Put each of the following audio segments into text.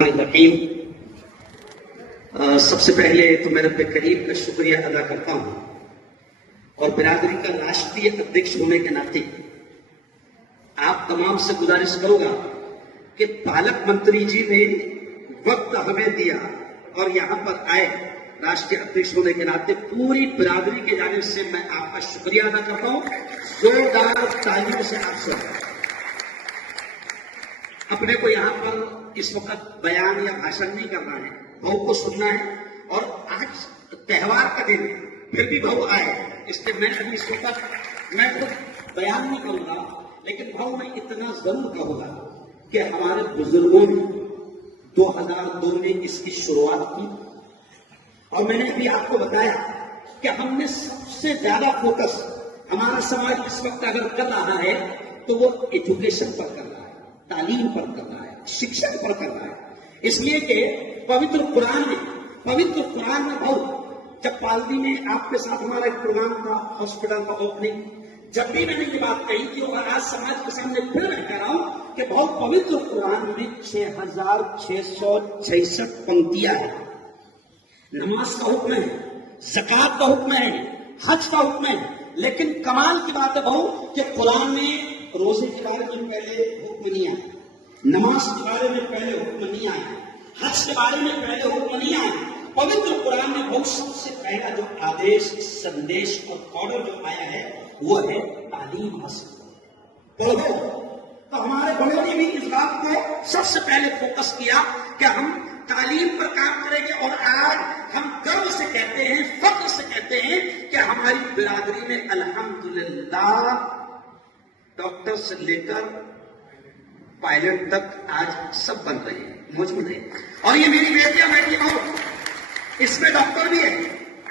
रहीम। सबसे पहले तो मैं रब्बे करीम का शुक्रिया अदा करता हूं और बिरादरी का राष्ट्रीय अध्यक्ष होने के नाते आप तमाम से गुजारिश करूंगा कि पालक मंत्री जी ने वक्त हमें दिया और यहां पर आए। राष्ट्रीय अध्यक्ष होने के नाते पूरी बिरादरी के जाने से मैं आपका शुक्रिया अदा करता हूं। जोरदार तालियों से आप सब अपने को यहां पर इस वक्त बयान या भाषण नहीं करना है, भाव को सुनना है। और आज त्योहार का दिन फिर भी भाव आए, इसलिए मैं अभी इस वक्त मैं तो बयान नहीं करूंगा, लेकिन भाव मैं इतना जरूर कहूंगा कि हमारे बुजुर्गों ने 2002 में इसकी शुरुआत की और मैंने अभी आपको बताया कि हमने सबसे ज्यादा फोकस हमारा समाज इस वक्त अगर कर रहा है तो वो एजुकेशन पर कर रहा है, तालीम पर कर रहा है, शिक्षण पर कर रहा है। इसलिए कि पवित्र कुरान में बहुत, जब पालदी में आपके साथ हमारा एक प्रोग्राम था हॉस्पिटल का ओपनिंग, जब भी मैंने ये बात कही थी और आज समाज के सामने फिर मैं कह रहा हूं कि बहुत पवित्र कुरान में 6666 पंक्तियां हैं। नमाज का हुक्म है, ज़कात का हुक्म है, हज का हुक्म है, लेकिन कमाल की बात है बहु कि कुरान में रोजे के बारे में पहले हुक्म नहीं आया, नमाज के बारे में पहले हुक्म नहीं आया, हज के बारे में पहले हुक्म नहीं आया। पवित्र कुरान में बहुत सबसे पहला जो आदेश, संदेश और ऑर्डर जो आया है वो है तालीम हासिल पढ़ो। तो हमारे बड़ों ने भी इस बात को सबसे पहले फोकस किया कि हम तालीम पर काम करेंगे। और आज हम गर्व से कहते हैं, फख्र से कहते हैं कि हमारी बिरादरी में अल्हम्दुलिल्लाह डॉक्टर से लेकर पायलट तक आज सब बन रहे हैं, मौजूद है। और ये मेरी बेटियां बैठी हो, इसमें डॉक्टर भी है,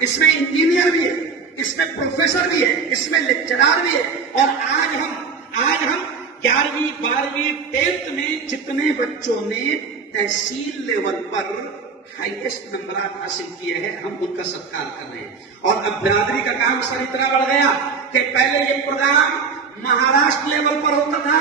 इसमें इंजीनियर भी है, इसमें प्रोफेसर भी है, इसमें लेक्चरर भी है। और आज हम 11वीं 12वीं 10th में जितने बच्चों ने तहसील लेवल पर हाईएस्ट नंबर हासिल किए हैं, हम उनका सत्कार कर रहे हैं। और अब बिरादरी का काम सर इतना बढ़ गया कि पहले ये प्रोग्राम महाराष्ट्र लेवल पर होता था,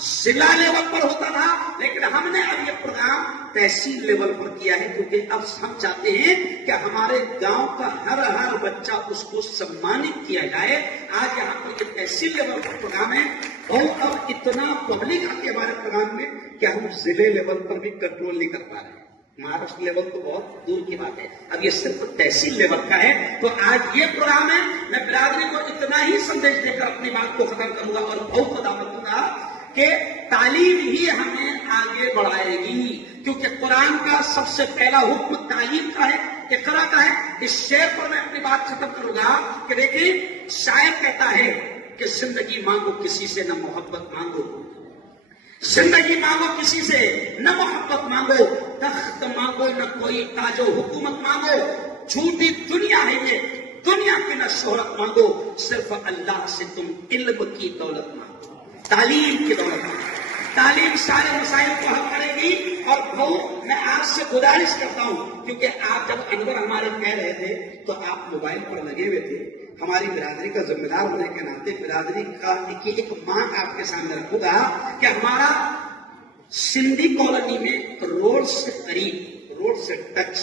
जिला लेवल पर होता था, लेकिन हमने अब ये प्रोग्राम तहसील लेवल पर किया है, क्योंकि अब हम चाहते हैं कि हमारे गांव का हर बच्चा उसको सम्मानित किया जाए। आज यहाँ पर ये तहसील लेवल पर प्रोग्राम है और अब इतना पब्लिक आती है हमारे प्रोग्राम में कि हम जिले लेवल पर भी कंट्रोल नहीं कर पा रहे। महाराष्ट्र लेवल तो बहुत दूर की बात है, अब ये सिर्फ तहसील लेवल का है। तो आज ये प्रोग्राम है, मैं बिरादरी को इतना ही संदेश देकर अपनी बात को खत्म करूंगा और बहुत को दावत दूंगा कि तालीम ही हमें आगे बढ़ाएगी, क्योंकि कुरान का सबसे पहला हुक्म तालीम का है, इक़रा का है। इस शेर पर मैं अपनी बात खत्म करूंगा कि देखिए, शायर कहता है कि जिंदगी मांगो किसी से न मोहब्बत मांगो, जिंदगी मांगो किसी से न मोहब्बत मांगो, तख्त मांगो न कोई ताजो हुकूमत मांगो, झूठी दुनिया है ये, दुनिया की न शोहरत मांगो, सिर्फ अल्लाह से तुम इल्म की दौलत मांगो, तालीम की दौलत मांगो। तालीम सारे मसाइल को हल करेगी। और वो मैं आपसे गुजारिश करता हूं, क्योंकि आप जब अनवर हमारे कह रहे थे तो आप मोबाइल पर लगे हुए थे। हमारी बिरादरी का जिम्मेदार होने के नाते बिरादरी का एक मांग आपके सामने रखूंगा कि हमारा सिंधी कॉलोनी में रोड से करीब, रोड से टच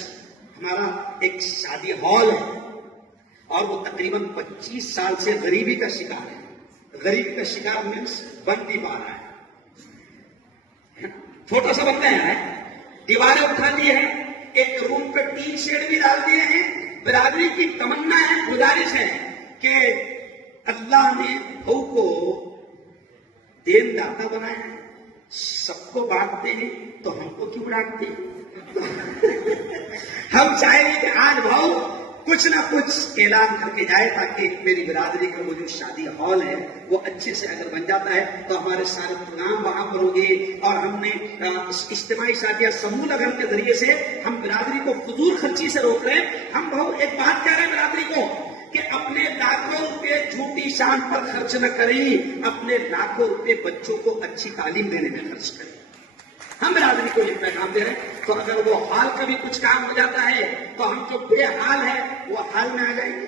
हमारा एक शादी हॉल है और वो तकरीबन 25 साल से गरीबी का शिकार है। गरीबी का शिकार मीन्स बन नहीं पा रहा है, छोटा सा बनता है, दीवारें उठा दी है, एक रूम पे टीन शेड भी डाल दिए हैं। बिरादरी की तमन्ना है, गुजारिश है कि अल्लाह ने बहू को देनदाता बनाया है, सबको बांटते हैं, तो हमको क्यों डांटते हैं? हम चाहेंगे कि आज भाव कुछ ना कुछ ऐलान करके जाए, ताकि मेरी बिरादरी का वो जो शादी हॉल है वो अच्छे से अगर बन जाता है तो हमारे सारे प्रोग्राम वहां पर होंगे। और हमने इज्तिमाई शादियां समूह लगन के जरिए से हम बिरादरी को फजूल खर्ची से रोक रहे हैं। हम बहुत एक बात कह रहे हैं बिरादरी को कि अपने लाखों रुपए झूठी शान पर खर्च न करें, अपने लाखों रुपए बच्चों को अच्छी तालीम देने में खर्च करें। हम बिरादरी को ये पैगाम दे रहे हैं। तो अगर वो हाल का भी कुछ काम हो जाता है तो हम जो बेहाल है वो हाल में आ जाएंगे।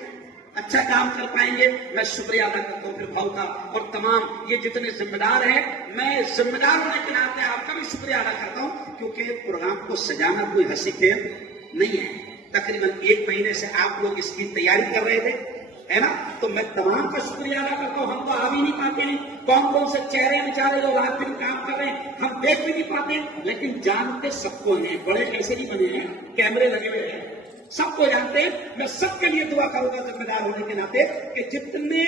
अच्छा काम कर पाएंगे। मैं शुक्रिया अदा करता हूं फिर भाव का और तमाम ये जितने जिम्मेदार हैं, मैं जिम्मेदार होने के नाते आपका भी शुक्रिया अदा करता हूं, क्योंकि प्रोग्राम को सजाना कोई हंसी खेल नहीं है। तकरीबन 1 महीने से आप लोग इसकी तैयारी कर रहे थे, है ना। तो मैं तमाम का शुक्रिया अदा करता हूं। हम तो आ भी नहीं पाते हैं, कौन कौन से चेहरे बेचारे लोग रात दिन काम कर रहे हैं, हम देख भी नहीं पाते, लेकिन जानते सबको हैं। बड़े कैसे नहीं बने हैं, कैमरे लगे हुए हैं, सबको जानते हैं। मैं सबके लिए दुआ करूंगा जिम्मेदार होने के नाते कि जितने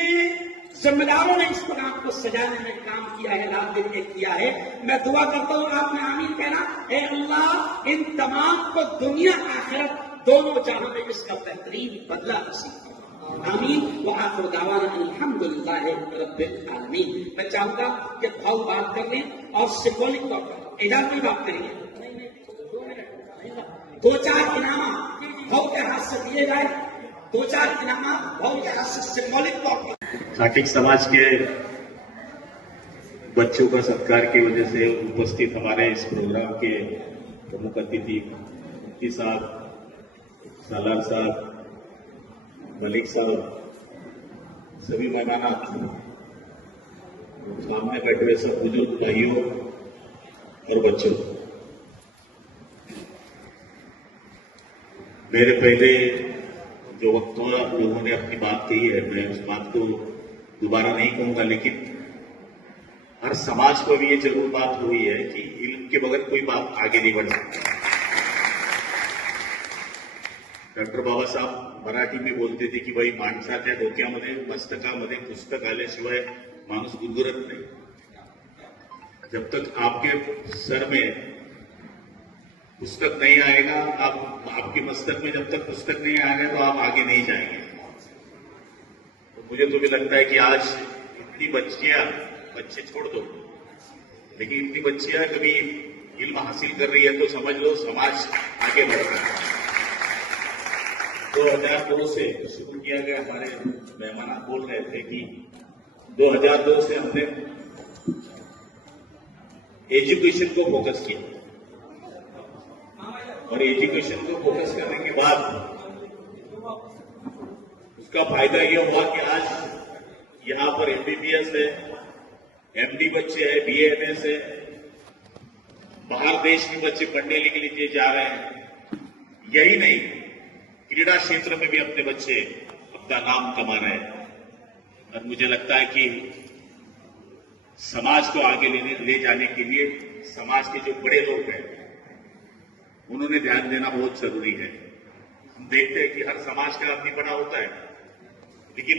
जिम्मेदारों ने इस प्रोग्राम को सजाने में काम किया है, रात दिन में किया है, मैं दुआ करता हूं आपने आमीन कहना। ए अल्लाह इन तमाम को दुनिया आखिरत दोनों जहां में इसका बेहतरीन बदला नसीब फरमा। आमीन व आखिर दावाना अल्हम्दुलिल्लाह रब्बिल आलमीन। मैं चाहूंगा कि भाव बात कर लें और सिंबॉलिक तौर पर इधर कोई बात करेंगे, 2-4 इनामा भाव के हाथ से दिए जाए, 2-4 इनामा भाव के हाथ से सिंबॉलिक तौर पर। खाटिक समाज के बच्चों का सत्कार की वजह से उपस्थित हमारे इस प्रोग्राम के प्रमुख अतिथि मुफ्ती साहब, सालार साहब, मलिक साहब, सभी मेहमान, सामने बैठे हुए सब बुजुर्ग भाइयों और बच्चों, मेरे पहले जो वक्ता लोगों ने अपनी बात कही है, मैं उस बात को दोबारा नहीं कहूंगा, लेकिन हर समाज को भी ये जरूर बात हुई है कि इल्म के बगैर कोई बात आगे नहीं बढ़ सकती। डॉक्टर बाबासाहेब मराठी में बोलते थे की भाई माणसाच्या डोक्यामध्ये मस्तकामध्ये पुस्तक आल्याशिवाय माणूस गुरगुरत नाही। जब तक आपके सर में पुस्तक नहीं आएगा, आपके मस्तक में जब तक पुस्तक नहीं आएगा तो आप आगे नहीं जाएंगे। तो मुझे तो भी लगता है कि आज इतनी बच्चियां, बच्चे छोड़ दो, लेकिन इतनी बच्चियां कभी इल्म हासिल कर रही है तो समझ लो समाज आगे बढ़ रहा है। 2002 से शुरू किया गया, हमारे मेहमान बोल रहे थे कि 2002 से हमने एजुकेशन को फोकस किया और एजुकेशन को फोकस करने के बाद उसका फायदा यह हुआ कि आज यहां पर एमबीबीएस है, एमडी बच्चे हैं, बीएएमएस है, बाहर देश में बच्चे पढ़ने के लिए जा रहे हैं। यही नहीं, क्रीड़ा क्षेत्र में भी अपने बच्चे अपना नाम कमा रहे हैं। और मुझे लगता है कि समाज को आगे ले जाने के लिए समाज के जो बड़े लोग हैं उन्होंने ध्यान देना बहुत जरूरी है। हम देखते हैं कि हर समाज का आदमी बड़ा होता है, लेकिन